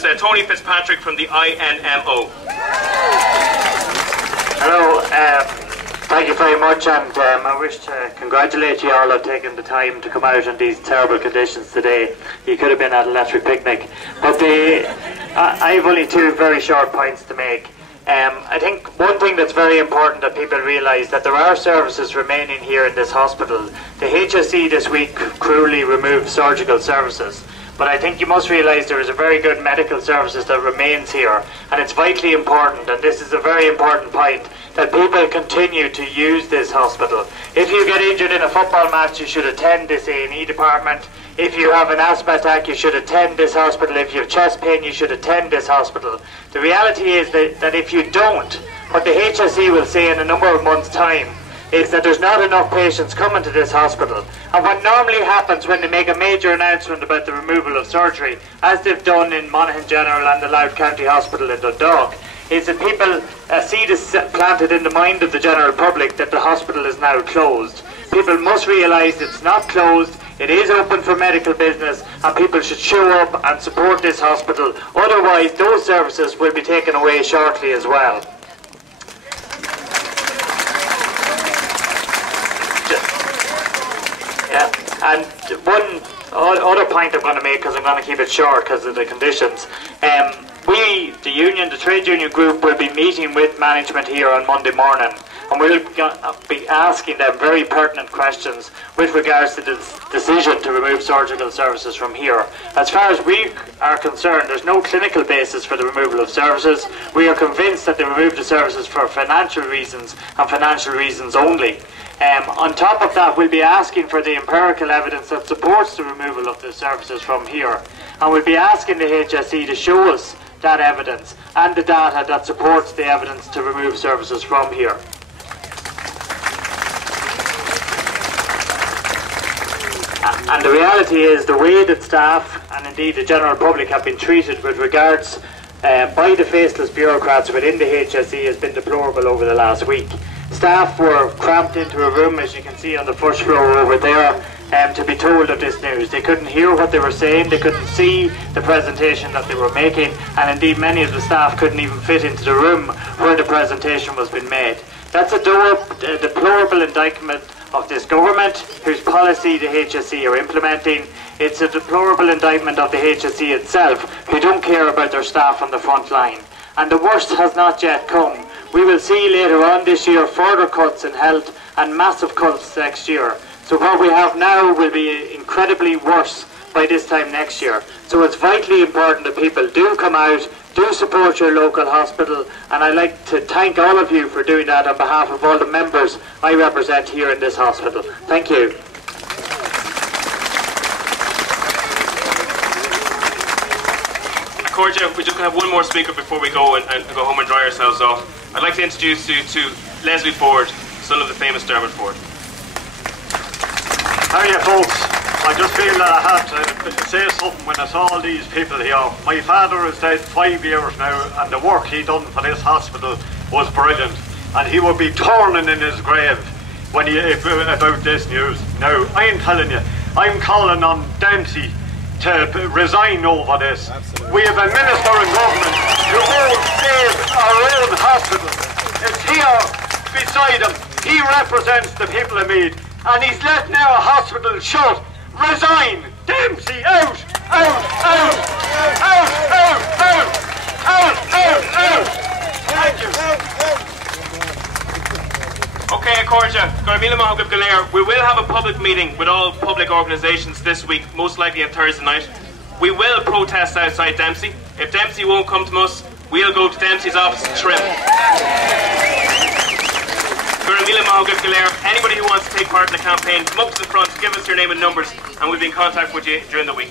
Tony Fitzpatrick from the INMO. Hello, thank you very much, and I wish to congratulate you all on taking the time to come out in these terrible conditions today. You could have been at an electric picnic. But I have only two very short points to make. I think one thing that's very important that people realise that there are services remaining here in this hospital. The HSE this week cruelly removed surgical services. But I think you must realise there is a very good medical services that remains here, and it's vitally important, and this is a very important point, that people continue to use this hospital. If you get injured in a football match, you should attend this A&E department. If you have an asthma attack, you should attend this hospital. If you have chest pain, you should attend this hospital. The reality is that if you don't, what the HSE will say in a number of months' time is that there's not enough patients coming to this hospital. And what normally happens when they make a major announcement about the removal of surgery, as they've done in Monaghan General and the Louth County Hospital in Dundalk, is that people, a seed is planted in the mind of the general public that the hospital is now closed. People must realise it's not closed, it is open for medical business, and people should show up and support this hospital. Otherwise, those services will be taken away shortly as well. And one other point I'm going to make, because I'm going to keep it short because of the conditions. We, the union, the trade union group, will be meeting with management here on Monday morning, and we'll be asking them very pertinent questions with regards to the decision to remove surgical services from here. As far as we are concerned, there's no clinical basis for the removal of services. We are convinced that they removed the services for financial reasons and financial reasons only. On top of that, we'll be asking for the empirical evidence that supports the removal of the services from here, and we'll be asking the HSE to show us that evidence and the data that supports the evidence to remove services from here. And the reality is the way that staff and indeed the general public have been treated with regards by the faceless bureaucrats within the HSE has been deplorable over the last week. Staff were cramped into a room, as you can see on the first floor over there, to be told of this news. They couldn't hear what they were saying, they couldn't see the presentation that they were making, and indeed many of the staff couldn't even fit into the room where the presentation was being made. That's a deplorable indictment of this government, whose policy the HSE are implementing. It's a deplorable indictment of the HSE itself, who don't care about their staff on the front line. And the worst has not yet come. We will see later on this year further cuts in health and massive cuts next year. So what we have now will be incredibly worse by this time next year. So it's vitally important that people do come out, do support your local hospital, and I'd like to thank all of you for doing that on behalf of all the members I represent here in this hospital. Thank you. Cordia, we're just going to have one more speaker before we go and go home and dry ourselves off. I'd like to introduce you to Leslie Ford, son of the famous Dermot Ford. How are you, folks? I just feel that I have to say something when I saw all these people here. My father is dead 5 years now, and the work he done for this hospital was brilliant. And he would be turning in his grave when about this news. Now, I'm telling you, I'm calling on Dempsey to resign over this. Absolutely. We have a minister in government who won't save our own hospital. It's here beside him. He represents the people of Meath, and he's letting our hospital shut. Resign! Dempsey, out! Out! Out! Out! Out! Out! Out! Out! Out! Thank you. Okay, Cordia, we will have a public meeting with all public organisations this week, most likely on Thursday night. We will protest outside Dempsey. If Dempsey won't come to us, we'll go to Dempsey's office and trim. Anybody who wants to take part in the campaign, come up to the front, give us your name and numbers, and we'll be in contact with you during the week.